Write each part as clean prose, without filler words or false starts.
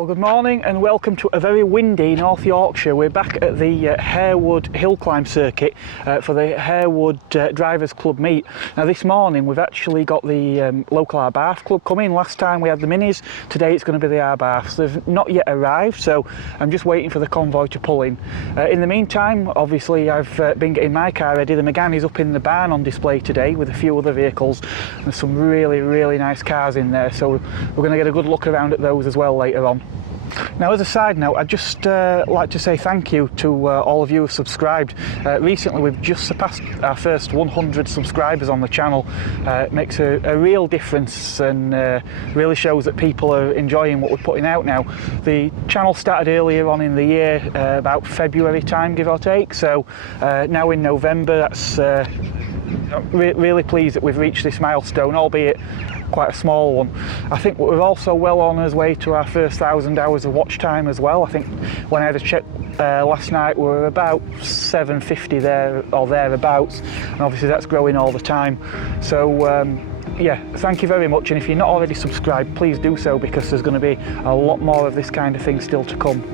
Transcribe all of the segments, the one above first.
Well, good morning and welcome to a very windy North Yorkshire. We're back at the Harewood Hill Climb Circuit for the Harewood Drivers Club meet. Now this morning we've actually got the local Abarth club coming. Last time we had the minis, today it's going to be the Abarths. They've not yet arrived, so I'm just waiting for the convoy to pull in. In the meantime, obviously I've been getting my car ready. The Megane is up in the barn on display today with a few other vehicles. There's some really nice cars in there, so we're going to get a good look around at those as well later on. Now, as a side note, I'd just like to say thank you to all of you who have subscribed. Recently we've just surpassed our first 100 subscribers on the channel. It makes a real difference and really shows that people are enjoying what we're putting out now. The channel started earlier on in the year, about February time, give or take, so now in November, that's really pleased that we've reached this milestone, albeit quite a small one. I think we're also well on our way to our first 1,000 hours of watch time as well. I think when I had a check last night we were about 750 there or thereabouts, and obviously that's growing all the time. So yeah, thank you very much, and if you're not already subscribed, please do so, because there's going to be a lot more of this kind of thing still to come.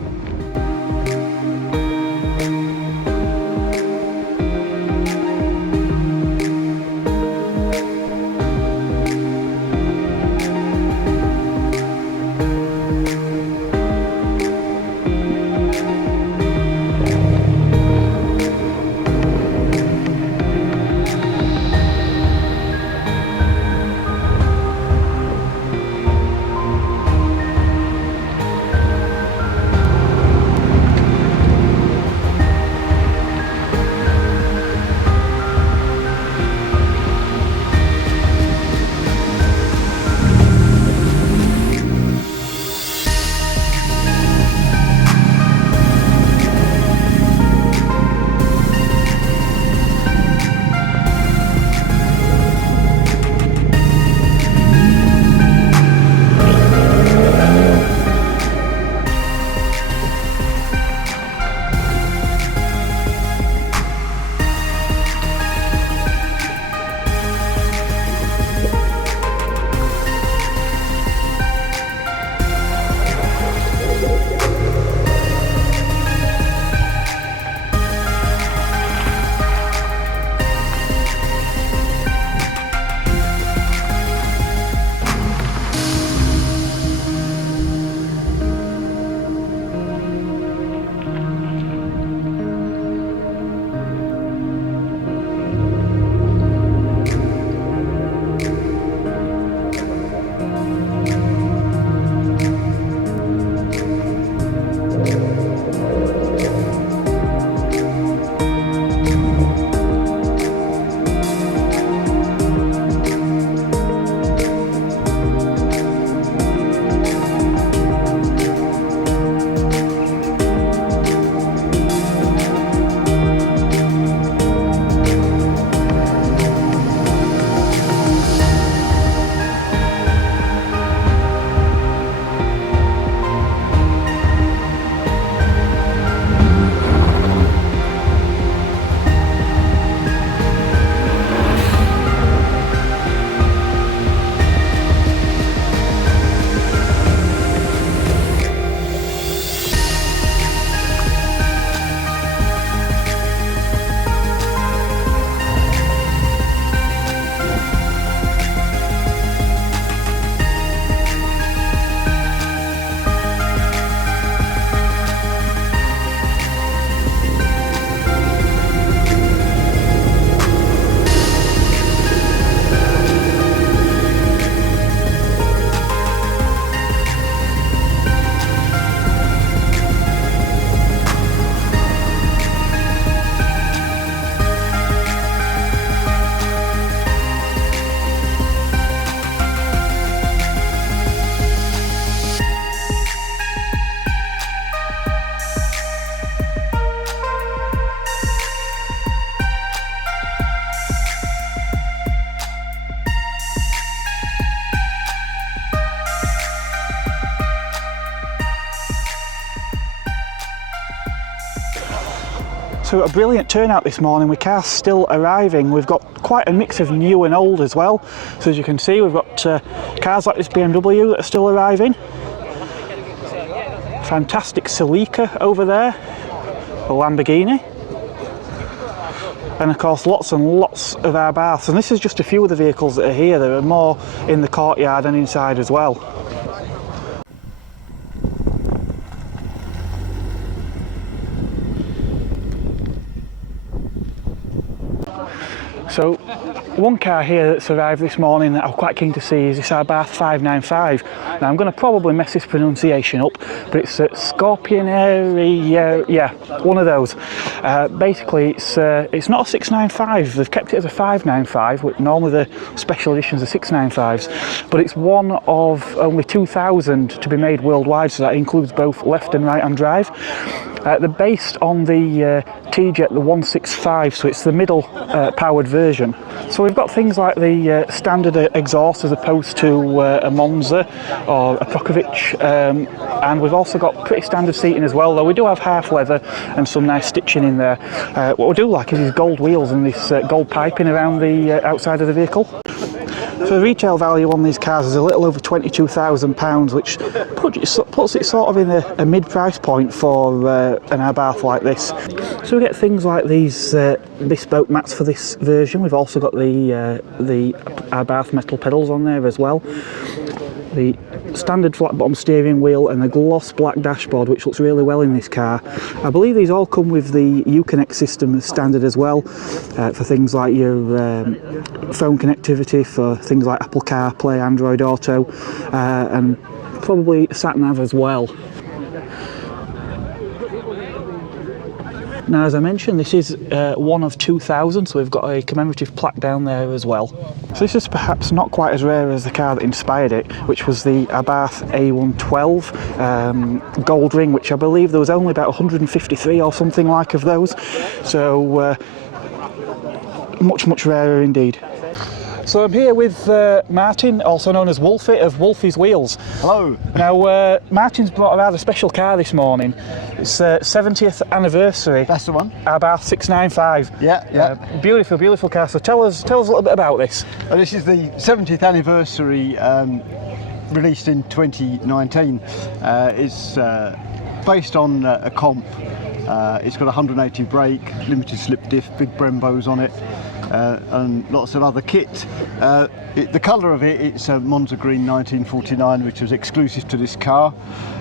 So a brilliant turnout this morning with cars still arriving. We've got quite a mix of new and old as well. So as you can see, we've got cars like this BMW that are still arriving. fantastic Celica over there, a Lamborghini. And of course lots and lots of Abarths, and this is just a few of the vehicles that are here. There are more in the courtyard and inside as well. So one car here that's arrived this morning that I'm quite keen to see is this Abarth 595. Now I'm going to probably mess this pronunciation up, but it's a Scorpioneoro, yeah, one of those. Basically it's not a 695, they've kept it as a 595, which normally the special editions are 695s, but it's one of only 2,000 to be made worldwide, so that includes both left and right hand drive. They're based on the T-Jet, the 165, so it's the middle powered version. So we've got things like the standard exhaust as opposed to a Monza or a Prokovic, and we've also got pretty standard seating as well, though we do have half leather and some nice stitching in there. What we do like is these gold wheels and this gold piping around the outside of the vehicle. So the retail value on these cars is a little over £22,000, which puts it sort of in a mid-price point for an Abarth like this. So we get things like these bespoke mats for this version. We've also got the Abarth metal pedals on there as well. The standard flat bottom steering wheel and the gloss black dashboard, which looks really well in this car. I believe these all come with the Uconnect system as standard as well, for things like your phone connectivity, for things like Apple CarPlay, Android Auto, and probably sat-nav as well. Now, as I mentioned, this is one of 2,000, so we've got a commemorative plaque down there as well. So this is perhaps not quite as rare as the car that inspired it, which was the Abarth A112 gold ring, which I believe there was only about 153 or something like of those. So much rarer indeed. So I'm here with Martin, also known as Wolfie, of Wolfie's Wheels. Hello. Now, Martin's brought a rather special car this morning. It's 70th anniversary. That's the one. Abarth 695. Yeah. Beautiful car. So tell us a little bit about this. This is the 70th anniversary, released in 2019. It's based on a comp. It's got a 180 brake, limited slip diff, big Brembos on it. And lots of other kit. The colour of it's a Monza Green 1949, which was exclusive to this car.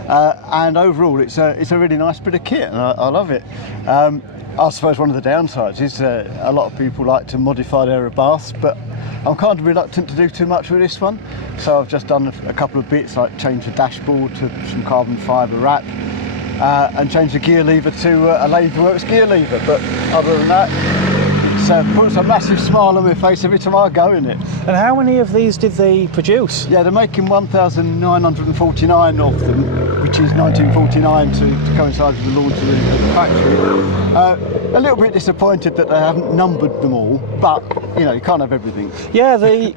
And overall, it's a really nice bit of kit, and I love it. I suppose one of the downsides is a lot of people like to modify their Abarths, but I'm kind of reluctant to do too much with this one. So I've just done a couple of bits, like change the dashboard to some carbon fibre wrap, and change the gear lever to a Latheworks gear lever. But other than that, puts a massive smile on my face every time I go in it. And how many of these did they produce? Yeah, they're making 1,949 of them, which is 1949 to coincide with the launch of the factory. A little bit disappointed that they haven't numbered them all, but you can't have everything. Yeah, the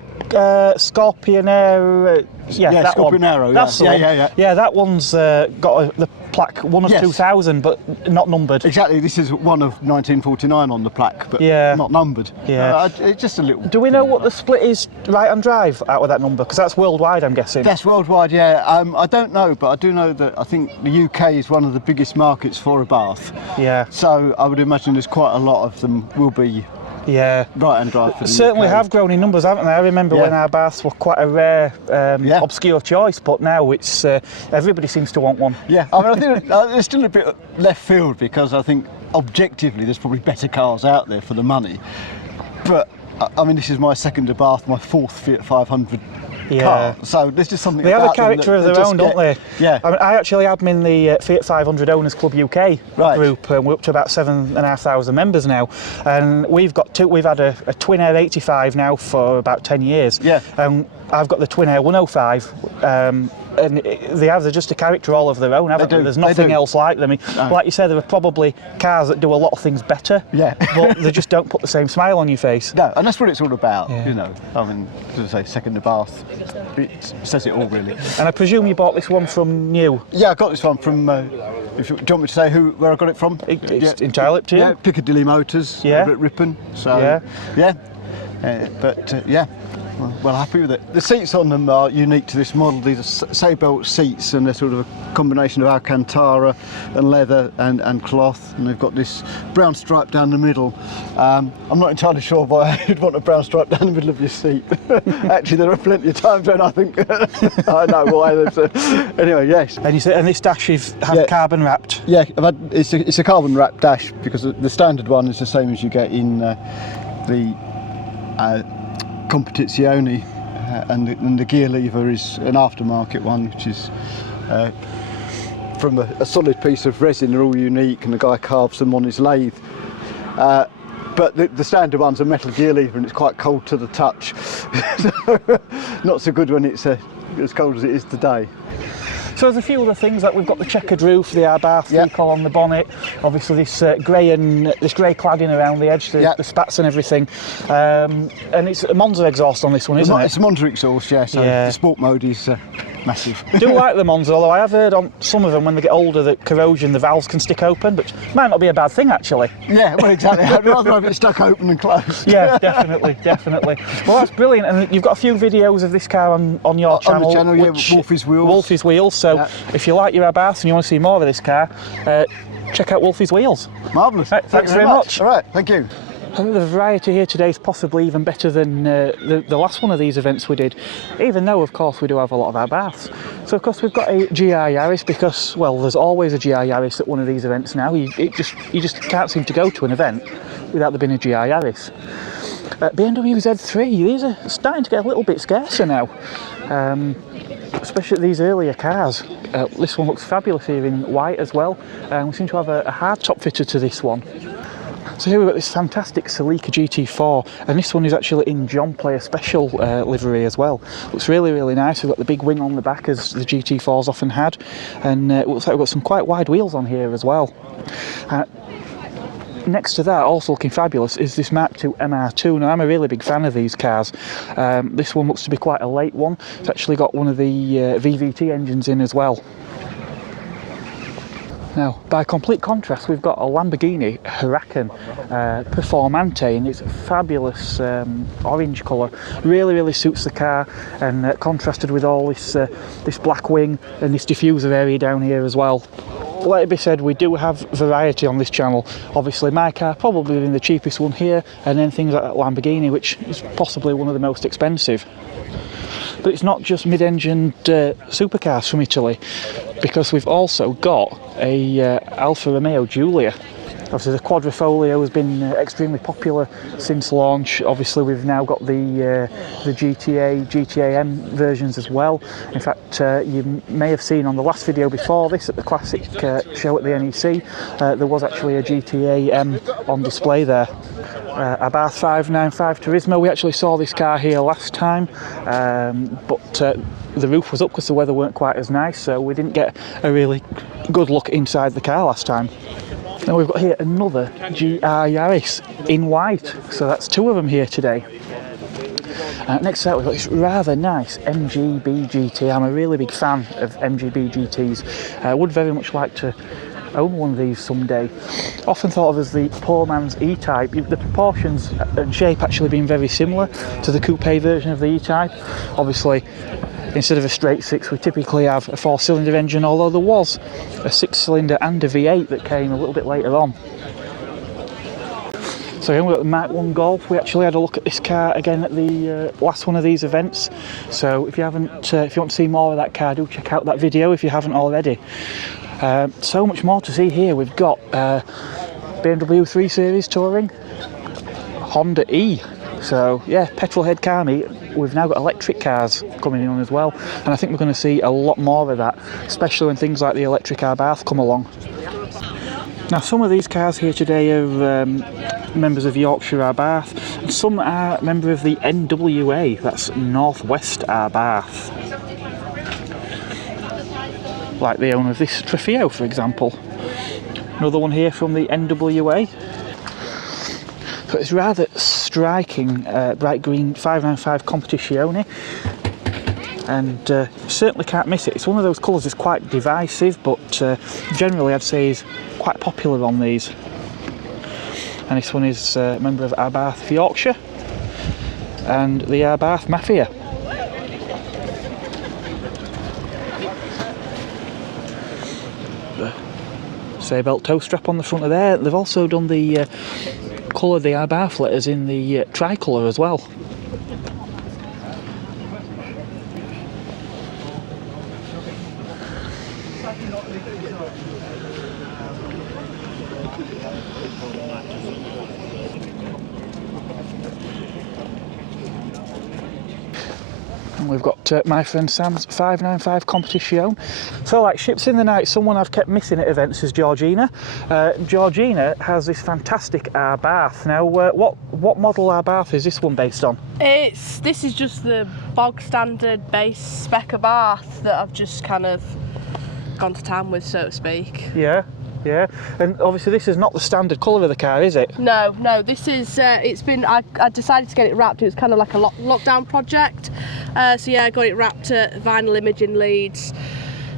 Scorpioneero. Yeah, that Scorpioneero. One. That's the one. Yeah, that one's got the plaque, one of 2,000, but not numbered. Exactly, this is one of 1949 on the plaque, but not numbered. Yeah. It's just a little... Do we know what the split is right and drive out of that number? Because that's worldwide, I'm guessing. That's worldwide, yeah. I don't know, but I do know that I think the UK is one of the biggest markets for Abarth. Yeah. So I would imagine there's quite a lot of them will be right and drive for the certainly UK. Have grown in numbers, haven't they? I remember when Abarths were quite a rare, obscure choice, but now it's everybody seems to want one. Yeah, I mean, I think there's still a bit left field, because I think objectively there's probably better cars out there for the money. But I mean, this is my second Abarth, my fourth Fiat 500 car. So there's just something. They have a character of their own, don't they? Yeah. I mean, I actually had them in the Fiat 500 Owners Club UK group, and we're up to about 7,500 members now. And we've got we've had a Twin Air 85 now for about 10 years. Yeah. I've got the Twin Air 105. And they're just a character all of their own, haven't they? There's nothing else like them. I mean, like you said, there are probably cars that do a lot of things better, but they just don't put the same smile on your face. No, and that's what it's all about, I mean, as I say, second Abarth, it says it all, really. And I presume you bought this one from new? Yeah, I got this one from, do you want me to say where I got it from? It's entirely up to you. Piccadilly Motors over at Ripon. So, well happy with it. The seats on them are unique to this model. These are Saab seats, and they're sort of a combination of Alcantara and leather and cloth, and they've got this brown stripe down the middle. I'm not entirely sure why you'd want a brown stripe down the middle of your seat. Actually, there are plenty of times when I think I know why. Anyway, yes. And you say, and this dash is carbon wrapped? Yeah, it's a carbon wrapped dash, because the standard one is the same as you get in the Competizione, and the gear lever is an aftermarket one, which is from a solid piece of resin. They're all unique, and the guy carves them on his lathe. But the standard one's a metal gear lever, and it's quite cold to the touch. So, not so good when it's as cold as it is today. So there's a few other things, like we've got the checkered roof, the Abarth decal on the bonnet, obviously this grey cladding around the edge, the spats and everything, and it's a Monza exhaust on this one, isn't it? It's a Monza exhaust, yeah. So the sport mode is massive. I do like the Monza, although I have heard on some of them when they get older that corrosion, the valves can stick open, but might not be a bad thing actually. Yeah, well exactly. I'd rather have it stuck open than closed. Yeah, definitely. Well, that's brilliant, and you've got a few videos of this car on your channel. On the channel, yeah, Wolfie's Wheels. Wolfie's Wheels, so if you like your Abarth and you want to see more of this car, check out Wolfie's Wheels. Marvellous. Right, thanks very much. All right, thank you. I think the variety here today is possibly even better than the last one of these events we did, even though of course we do have a lot of Abarths. So of course we've got a GR Yaris, because well, there's always a GR Yaris at one of these events now. You just can't seem to go to an event without there being a GR Yaris. BMW Z3, these are starting to get a little bit scarcer now, especially these earlier cars. This one looks fabulous here in white as well. We seem to have a hard top fitter to this one. So here we've got this fantastic Celica GT4, and this one is actually in John Player Special livery as well. Looks really, really nice. We've got the big wing on the back as the GT4s often had, and it looks like we've got some quite wide wheels on here as well. Next to that, also looking fabulous, is this Mark II MR2. Now I'm a really big fan of these cars. This one looks to be quite a late one. It's actually got one of the VVT engines in as well. Now, by complete contrast, we've got a Lamborghini Huracan Performante, and it's a fabulous orange colour. Really, really suits the car, and contrasted with all this black wing and this diffuser area down here as well. Let it be said, we do have variety on this channel. Obviously my car probably being the cheapest one here, and then things like that Lamborghini, which is possibly one of the most expensive. But it's not just mid-engined supercars from Italy, because we've also got a Alfa Romeo Giulia. Obviously the Quadrifoglio has been extremely popular since launch. Obviously we've now got the GTAM versions as well. In fact, you may have seen on the last video before this at the Classic show at the NEC, there was actually a GTAM on display there. Abarth 595 Turismo, we actually saw this car here last time, but the roof was up because the weather weren't quite as nice, so we didn't get a really good look inside the car last time. Now we've got here another GR Yaris in white, so that's two of them here today. Next up we've got this rather nice MGB GT. I'm a really big fan of MGB GTs. I would very much like to own one of these someday. Often thought of as the poor man's E-Type. The proportions and shape actually being very similar to the coupe version of the E-Type. Obviously, instead of a straight six, we typically have a 4-cylinder engine, although there was a 6-cylinder and a V8 that came a little bit later on. So here we've got the Mark I Golf. We actually had a look at this car again at the last one of these events. So if you want to see more of that car, do check out that video if you haven't already. So much more to see here. We've got BMW 3 Series Touring, Honda E. So yeah, petrol head car meet. We've now got electric cars coming in as well, and I think we're going to see a lot more of that, especially when things like the electric Abarth come along. Now some of these cars here today are members of Yorkshire Abarth, and some are member of the NWA, that's Northwest Abarth. Like the owner of this Trofeo, for example. Another one here from the NWA. So it's rather striking bright green 595 Competizione, and certainly can't miss it. It's one of those colours that's quite divisive, but generally I'd say is quite popular on these. And this one is a member of Abarth Yorkshire. and the Abarth Mafia. The Saab toe strap on the front of there. They've also done the colour of the Abarth letters in the tricolour as well. And we've got my friend Sam's 595 competition. So, like ships in the night, someone I've kept missing at events is Georgina. Georgina has this fantastic Abarth. Now, what model Abarth is this one based on? This is just the bog standard base spec Abarth that I've just kind of gone to town with, so to speak. Yeah. Yeah, and obviously this is not the standard colour of the car, is it? No, this is, I decided to get it wrapped. It was kind of like a lockdown project. So yeah, I got it wrapped at Vinyl Imaging Leeds.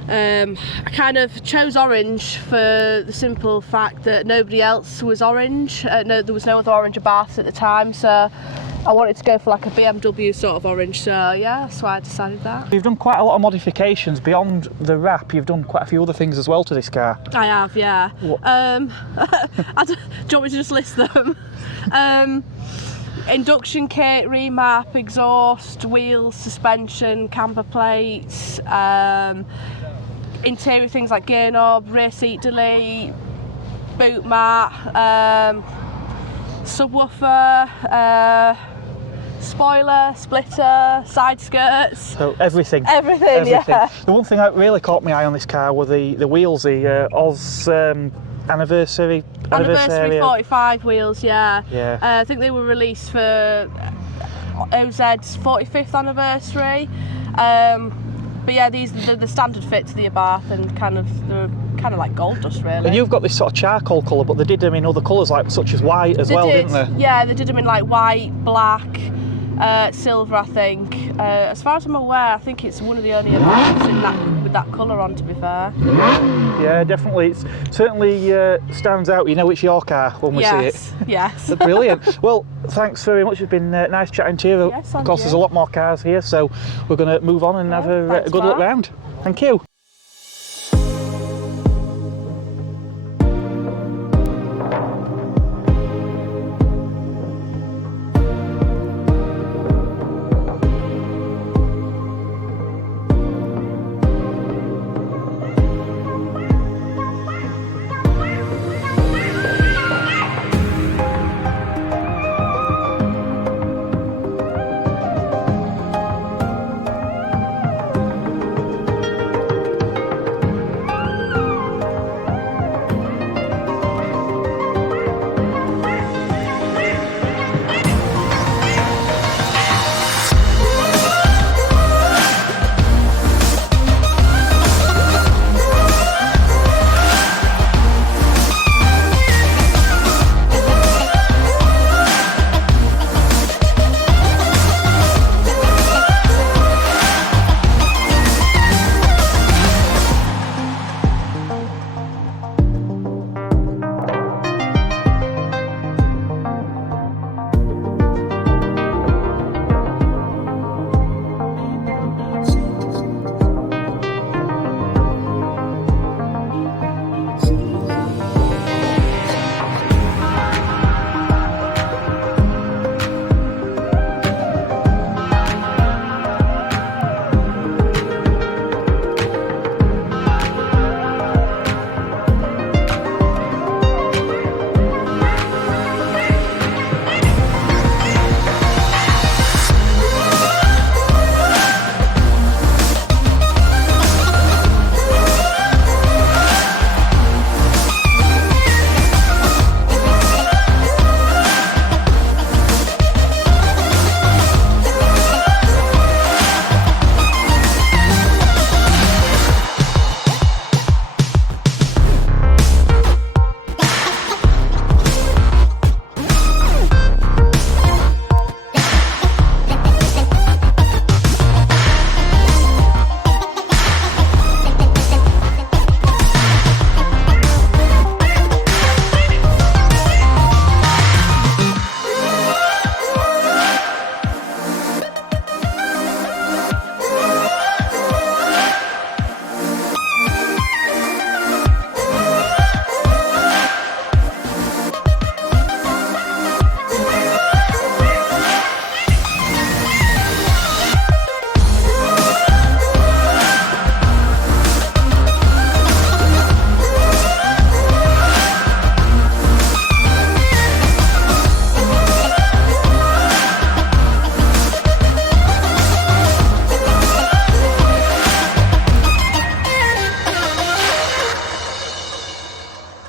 I kind of chose orange for the simple fact that nobody else was orange. There was no other orange Abarths at the time, so I wanted to go for like a BMW sort of orange, so yeah, that's why I decided that. You've done quite a lot of modifications beyond the wrap. You've done quite a few other things as well to this car. I have, yeah. What? Do you want me to just list them? Induction kit, remap, exhaust, wheels, suspension, camber plates, interior things like gear knob, rear seat delete, boot mat, subwoofer, spoiler, splitter, side skirts. So everything. Everything, yeah. The one thing that really caught my eye on this car were the wheels, the Oz Anniversary 45 wheels, yeah. Yeah. I think they were released for OZ's 45th anniversary. But yeah, these are the standard fit to the Abarth, and they're kind of like gold dust, really. And you've got this sort of charcoal colour, but they did them in other colours, like such as white as well, didn't they? Yeah, they did them in like white, black, silver, I think. As far as I'm aware, I think it's one of the only Abarths with that colour on, to be fair. Yeah, definitely. It certainly stands out. You know it's your car when we see it. Yes. Brilliant. Well, thanks very much. It's been nice chatting to you. Yes, of course, there's a lot more cars here, so we're going to move on and have a good look round. Thank you.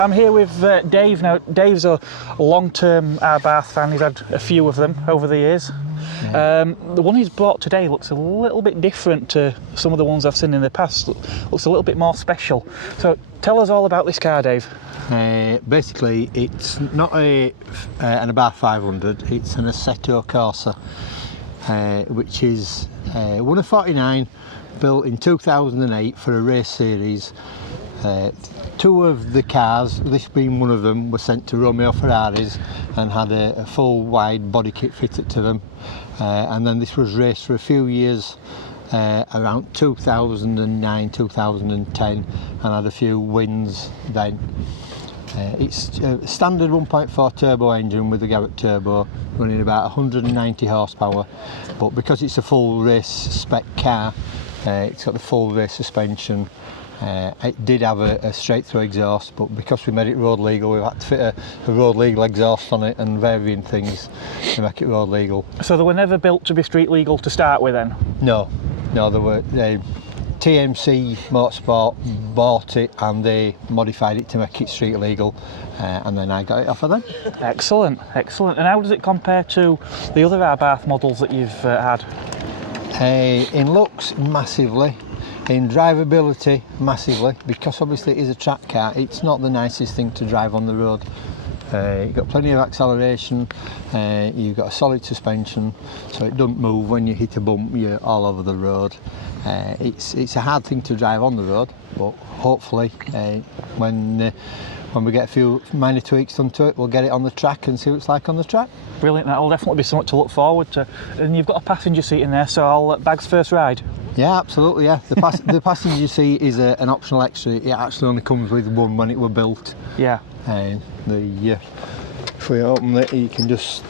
I'm here with Dave now. Dave's a long-term Abarth fan. He's had a few of them over the years. Yeah. The one he's brought today looks a little bit different to some of the ones I've seen in the past. Looks a little bit more special. So tell us all about this car, Dave. Basically, it's not an Abarth 500, it's an Assetto Corsa, which is one of 49, built in 2008 for a race series. Two of the cars, this being one of them, were sent to Romeo Ferraris and had a full wide body kit fitted to them. And then this was raced for a few years, around 2009, 2010, and had a few wins then. It's a standard 1.4 turbo engine with a Garrett turbo, running about 190 horsepower, but because it's a full race spec car, it's got the full race suspension. It did have a straight through exhaust, but because we made it road legal, we've had to fit a road legal exhaust on it and varying things to make it road legal. So they were never built to be street legal to start with then? No, they were. TMC Motorsport bought it and they modified it to make it street legal, and then I got it off of them. Excellent, excellent. And how does it compare to the other Abarth models that you've had? In looks, massively. In drivability, massively, because obviously it is a track car. It's not the nicest thing to drive on the road. You've got plenty of acceleration, you've got a solid suspension, so it doesn't move when you hit a bump, you're all over the road. It's a hard thing to drive on the road, but hopefully when we get a few minor tweaks done to it, we'll get it on the track and see what it's like on the track. Brilliant, that'll definitely be something to look forward to. And you've got a passenger seat in there, so I'll let Bag's first ride. Yeah, absolutely, yeah. The passenger seat is an optional extra. It actually only comes with one when it were built. Yeah. And if we open it, you can just...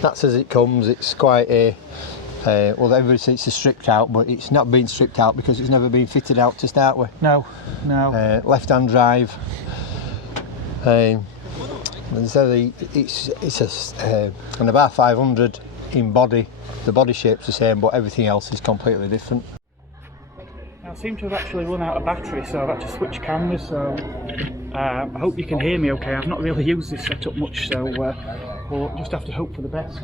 That's as it comes. It's quite a... well, everybody says it's stripped out, but it's not been stripped out because it's never been fitted out to start with. No. Left-hand drive. And so it's an Abarth 500 in body. The body shape's the same, but everything else is completely different. I seem to have actually run out of battery, so I've had to switch cameras, so I hope you can hear me okay. I've not really used this setup much, so we'll just have to hope for the best. So,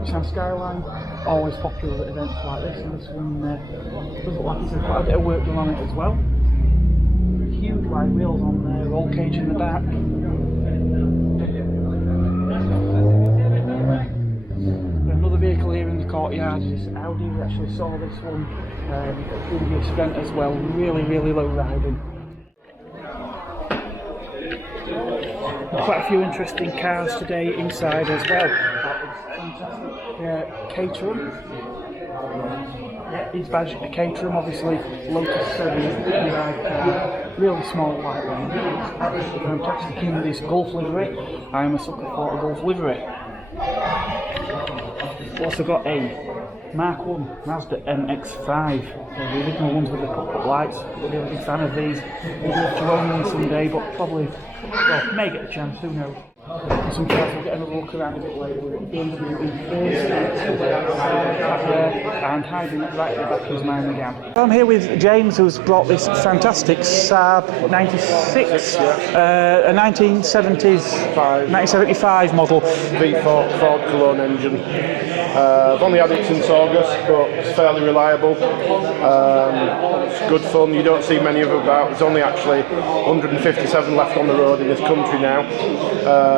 Nissan Skyline, always popular at events like this, and this one does look like it's quite a bit of work done on it as well. Huge wide wheels on there, roll cage in the back. Another vehicle here in the courtyard is Audi. We actually saw this one previous event as well. Really low riding. Quite a few interesting cars today inside as well. Fantastic Caterham. Yeah, his badge a Caterham, obviously Lotus 7 drive car. Really small white one. Fantastic in this Golf livery. I am a sucker for a Golf livery. We've also got a Mark 1 Mazda MX-5, the original ones with the pop-up lights. I'm a really big fan of these. We'd love to own them someday, but probably, well, may get a chance, who knows. Some cars we'll get another look around a bit later. We've got BMW E30 back there, and hiding right at the back is mine again. I'm here with James, who's brought this fantastic Saab 96, a 1975 model. V4 Ford Cologne engine. I've only had it since August, but it's fairly reliable. It's good fun. You don't see many of them about. There's only actually 157 left on the road in this country now,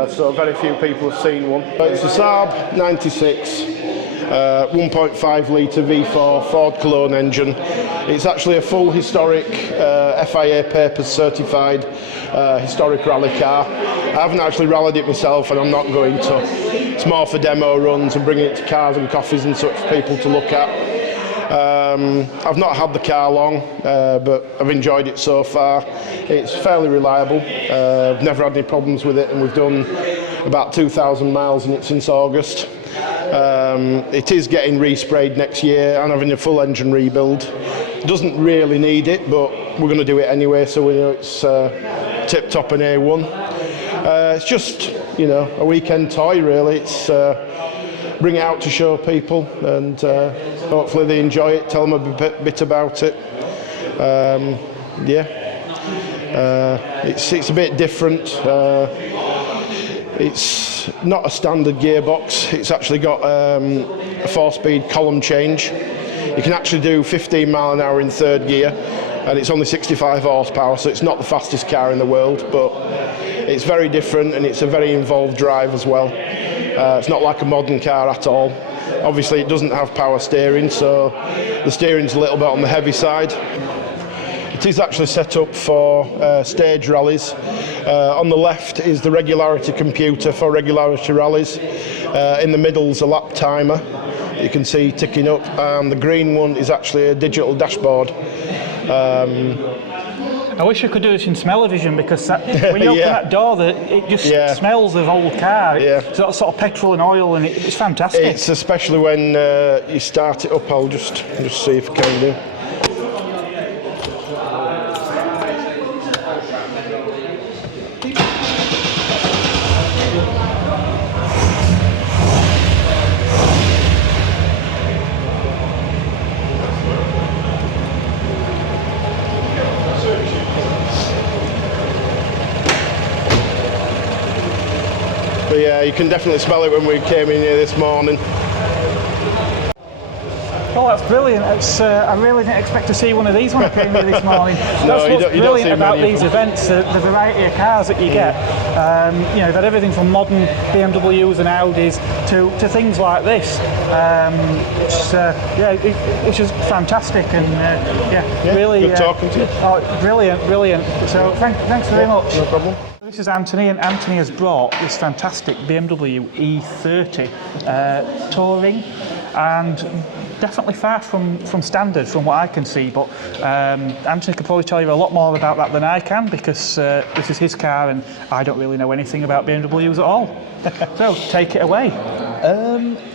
so very few people have seen one. It's a Saab 96, 1.5 litre V4 Ford Cologne engine. It's actually a full historic FIA papers certified historic rally car. I haven't actually rallied it myself, and I'm not going to. It's more for demo runs and bringing it to cars and coffees and such for people to look at. I've not had the car long, but I've enjoyed it so far. It's fairly reliable. I've never had any problems with it, and we've done about 2,000 miles in it since August. It is getting resprayed next year and having a full engine rebuild. Doesn't really need it, but we're going to do it anyway, so we know it's tip-top and A1. It's just, you know, a weekend toy really. It's bring it out to show people, and hopefully they enjoy it, tell them a bit about it. It's a bit different. It's not a standard gearbox. It's actually got a 4-speed column change. You can actually do 15 mile an hour in third gear, and it's only 65 horsepower, so it's not the fastest car in the world, but it's very different and it's a very involved drive as well. It's not like a modern car at all. Obviously it doesn't have power steering, so the steering's a little bit on the heavy side. It is actually set up for stage rallies. On the left is the regularity computer for regularity rallies. In the middle is a lap timer you can see ticking up, and the green one is actually a digital dashboard. I wish I could do this in smell-o-vision, because when you open that door, it just smells of old car. It's sort of petrol and oil, and it's fantastic. It's especially when you start it up. I'll just see if I can do. But yeah, you can definitely smell it when we came in here this morning. Oh, that's brilliant. I really didn't expect to see one of these when I came here this morning. That's what's brilliant about these events, the variety of cars that you get. You know, you've had everything from modern BMWs and Audis to things like this. It's just fantastic, and really good talking to you. Oh, brilliant. So thanks very much. No problem. This is Anthony, and Anthony has brought this fantastic BMW E30 touring, and definitely far from standard from what I can see, but Anthony could probably tell you a lot more about that than I can, because this is his car and I don't really know anything about BMWs at all. So take it away.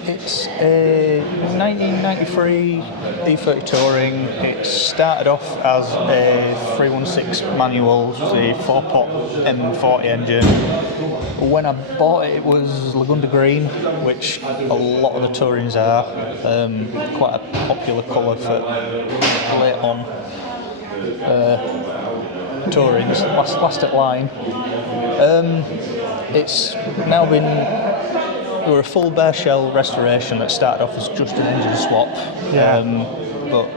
It's a 1993 E30 Touring. It started off as a 316 manual, the 4-pot M40 engine. When I bought it, it was Lagunda Green, which a lot of the Tourings are. Quite a popular colour for late on Tourings, plastic line. It's now been... We were a full bare shell restoration that started off as just an engine swap, but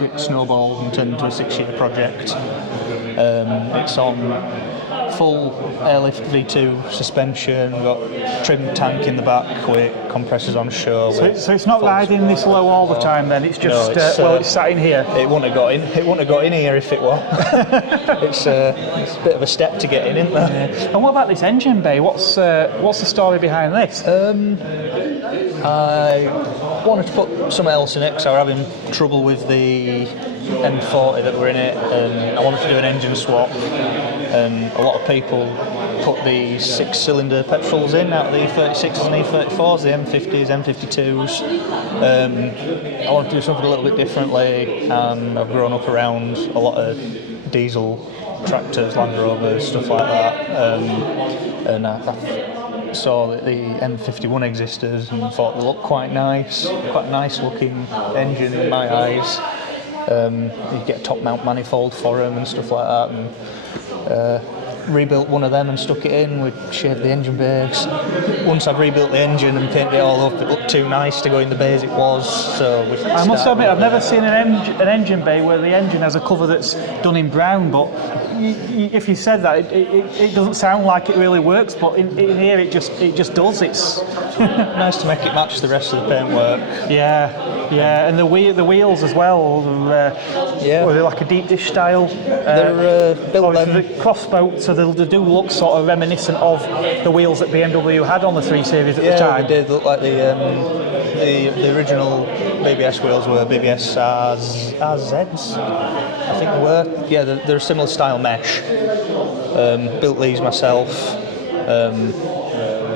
it snowballed and turned into a 6-year project. It's on full airlift V2 suspension, we've got trim tank in the back with compressors on show. So it's not riding this low all the time then, it's just, it's sat in here? It wouldn't have got in. It wouldn't have got in here if it were. It's a bit of a step to get in, isn't there? And what about this engine bay? What's the story behind this? I wanted to put something else in it because I were having trouble with the M40 that were in it, and I wanted to do an engine swap. And a lot of people put the 6-cylinder petrols in out of the E36s and E34s, the M50s, M52s. I wanted to do something a little bit differently, and I've grown up around a lot of diesel tractors, Land Rovers, stuff like that. And I saw that the M51 existed and thought they looked quite nice, quite a nice looking engine in my eyes. You get a top mount manifold for them and stuff like that. And, rebuilt one of them and stuck it in. We shaved the engine bays. Once I'd rebuilt the engine and painted it all up, it looked too nice to go in the bay as it was. So I must admit, I've never seen an engine bay where the engine has a cover that's done in brown, but if you said that, it doesn't sound like it really works, but in here it just does. It's nice to make it match the rest of the paintwork. Yeah, and the wheels as well. Were they like a deep dish style? They're built them. The crossbow, so they do look sort of reminiscent of the wheels that BMW had on the 3 Series at the time. Yeah, they did look like the original BBS wheels were BBS RZs, I think they were. Yeah, they're a similar style mesh. Built these myself.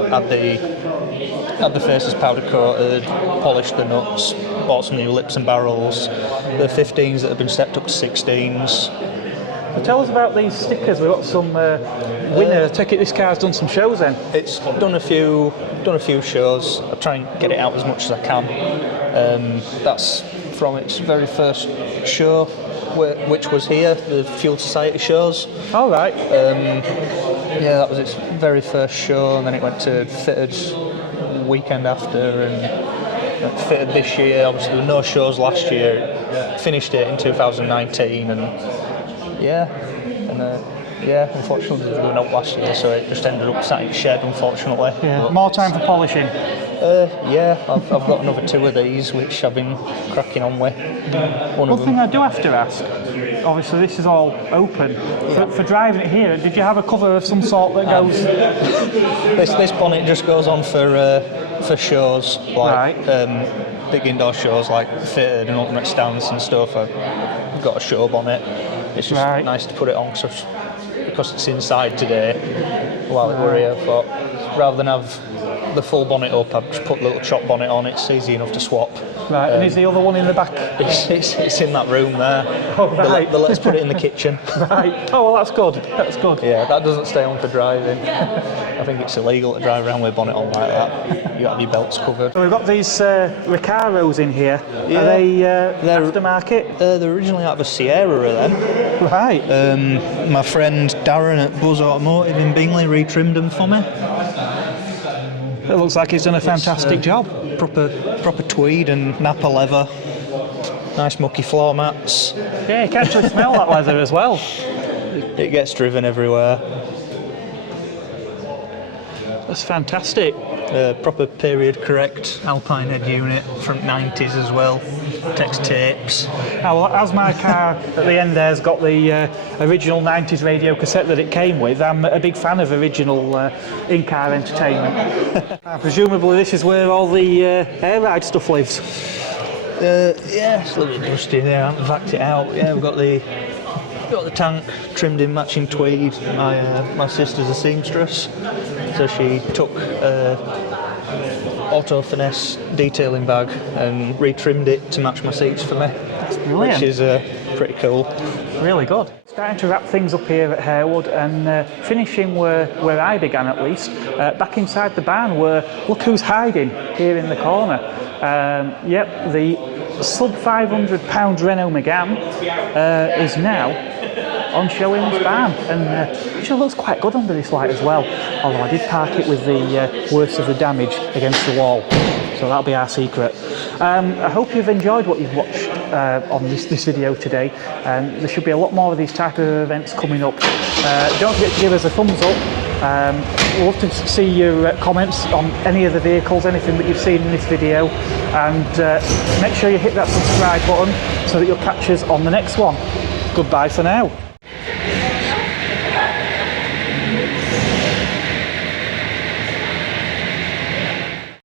Had the faces powder coated, polished the nuts, bought some new lips and barrels. The 15s that have been stepped up to 16s. So tell us about these stickers. We've got some winner. I take it this car's done some shows then? It's done a few shows. I try and get it out as much as I can. That's from its very first show. which was here, the Fuel Society shows. All right. Yeah, that was its very first show, and then it went to Fitted weekend after, and Fitted this year. Obviously, there were no shows last year. Finished it in 2019, and unfortunately, there were not last year, so it just ended up sat in its shed, unfortunately. Yeah. More time for polishing. I've got another 2 of these which I've been cracking on with. One thing I do have to ask, obviously this is all open. For driving it here, did you have a cover of some sort that goes? This bonnet just goes on for shows, like big indoor shows like Fitted and Ultimate Stance and stuff. I've got a show bonnet. It's just nice to put it on because it's inside today while we're here. But rather than have the full bonnet up, I've just put a little chop bonnet on. It's easy enough to swap. Right, and is the other one in the back? It's in that room there. Oh, right. Let's put it in the kitchen. Right. Oh, well, that's good. That's good. Yeah, that doesn't stay on for driving. I think it's illegal to drive around with a bonnet on like that. You got to have your belts covered. So we've got these Recaros in here. Yeah. Are they're aftermarket? They're originally out of a Sierra then. Right. My friend Darren at Buzz Automotive in Bingley retrimmed them for me. It looks like he's done a fantastic job. Proper tweed and Napa leather. Nice mucky floor mats. Yeah, you can actually smell that leather as well. It gets driven everywhere. That's fantastic. Proper period correct Alpine head unit, front 90s as well. Text tapes. Now, as my car at the end there's got the original 90s radio cassette that it came with, I'm a big fan of original in-car entertainment. Presumably this is where all the air ride stuff lives. Yeah, it's a little bit dusty there. I haven't vacked it out. Yeah, we've got the tank trimmed in matching tweed. My sister's a seamstress, so she took Auto Finesse detailing bag and retrimmed it to match my seats for me. That's brilliant. Which is pretty cool. Really good. Starting to wrap things up here at Harewood and finishing where I began at least. Back inside the barn where look who's hiding here in the corner. Yep, the sub £500 Renault Megane is now on show in this barn, and actually looks quite good under this light as well, although I did park it with the worst of the damage against the wall, so that'll be our secret. I hope you've enjoyed what you've watched on this video today. There should be a lot more of these type of events coming up. Don't forget to give us a thumbs up. We'd love to see your comments on any of the vehicles, anything that you've seen in this video, and make sure you hit that subscribe button so that you'll catch us on the next one. Goodbye for now.